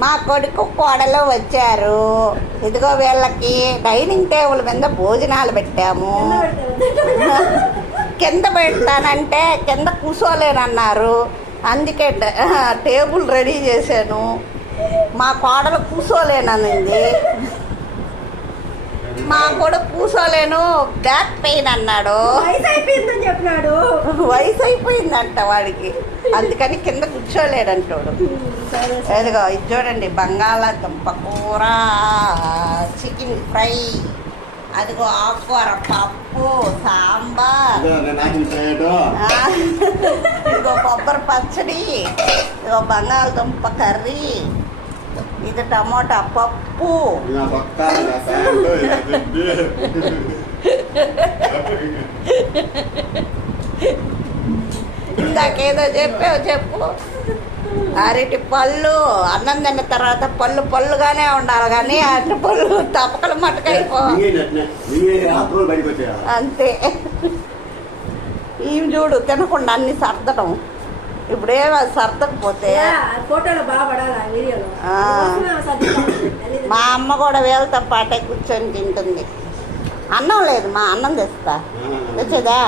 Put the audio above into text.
మా కొడుకు కోడలు వచ్చారు. ఇదిగో వీళ్ళకి డైనింగ్ టేబుల్ మీద భోజనాలు పెట్టాము. కింద పెడతానంటే కింద కూర్చోలేనన్నారు. అందుకే టేబుల్ రెడీ చేశాను. మా కోడలు కూర్చోలేననింది. మా కొడుకు కూర్చోలేను, బ్యాక్ పెయిన్ అన్నాడు. వయసు అయిపోయిందంట వాడికి, అందుకని కింద కూర్చోలేడంటాడు. ఎదుగో ఇది చూడండి, బంగాళాదుంప కూర, చికెన్ ఫ్రై, అదిగో ఆకుకూర పప్పు, సాంబార్, ఇదిగో కొబ్బరి పచ్చడి, ఇదిగో బంగాళదుంప కర్రీ, ఇది టమోటా పప్పు. ఇందాకేదో చెప్పు. అరటి పళ్ళు అన్నం తిన్న తర్వాత పళ్ళుగానే ఉండాలి, కానీ అరటి పళ్ళు తప్పకలు మట్టుకైపో అంతే. ఈమె చూడు తినకుండా అన్ని సర్దడం. ఇప్పుడేమో సర్దకపోతే మా అమ్మ కూడా వీళ్ళతో పాటే కూర్చొని తింటుంది. అన్నం లేదు, మా అన్నం తెస్తా, తెచ్చేదా?